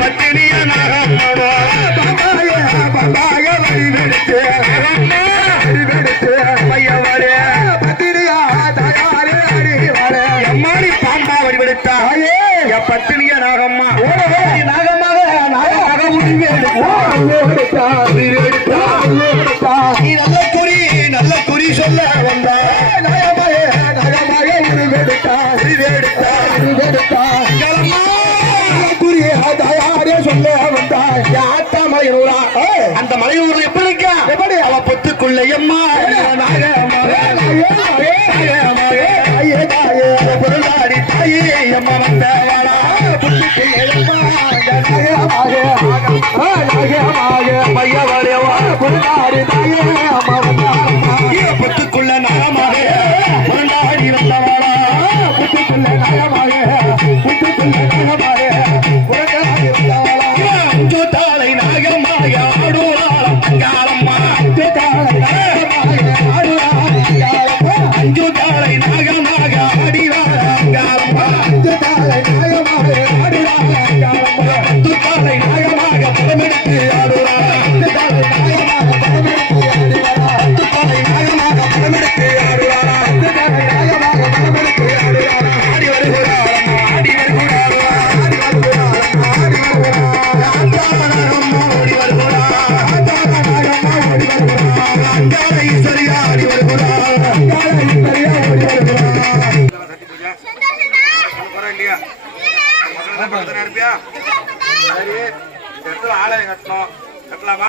பத்தினிய நாகம்மனோ பம்பாய பம்பாய வடிவெடுத்து வடிவெடுத்து பையவரே பத்திரியா தாயாரே அடி வர எம்மாடி பாம்பா வடிவெடுத்தா என் பத்தினிய நாகம்மா நாகமாக நாகமாக உருவெடுத்தா உருவெடுத்தா உருவெடுத்தா நீ நல்ல குறி நல்ல குறி சொல்ல வந்தா. நயமாக நயமாக உருவெடுத்தா உருவெடுத்தா உருவெடுத்தா சொல்ல வந்தாய் ஆத்தா மலையூரா அந்த மலையூர்ல எப்படி இருக்கா எப்படி? அவ பொத்துக்குள்ள எம்மா பொருளாடி தாயே எம்மா வந்தவாடா பையவரேவா அஞ்சு தாழ அஞ்சு சரி இந்த இடத்துல ஆலயம் கட்டணும் கட்டலாமா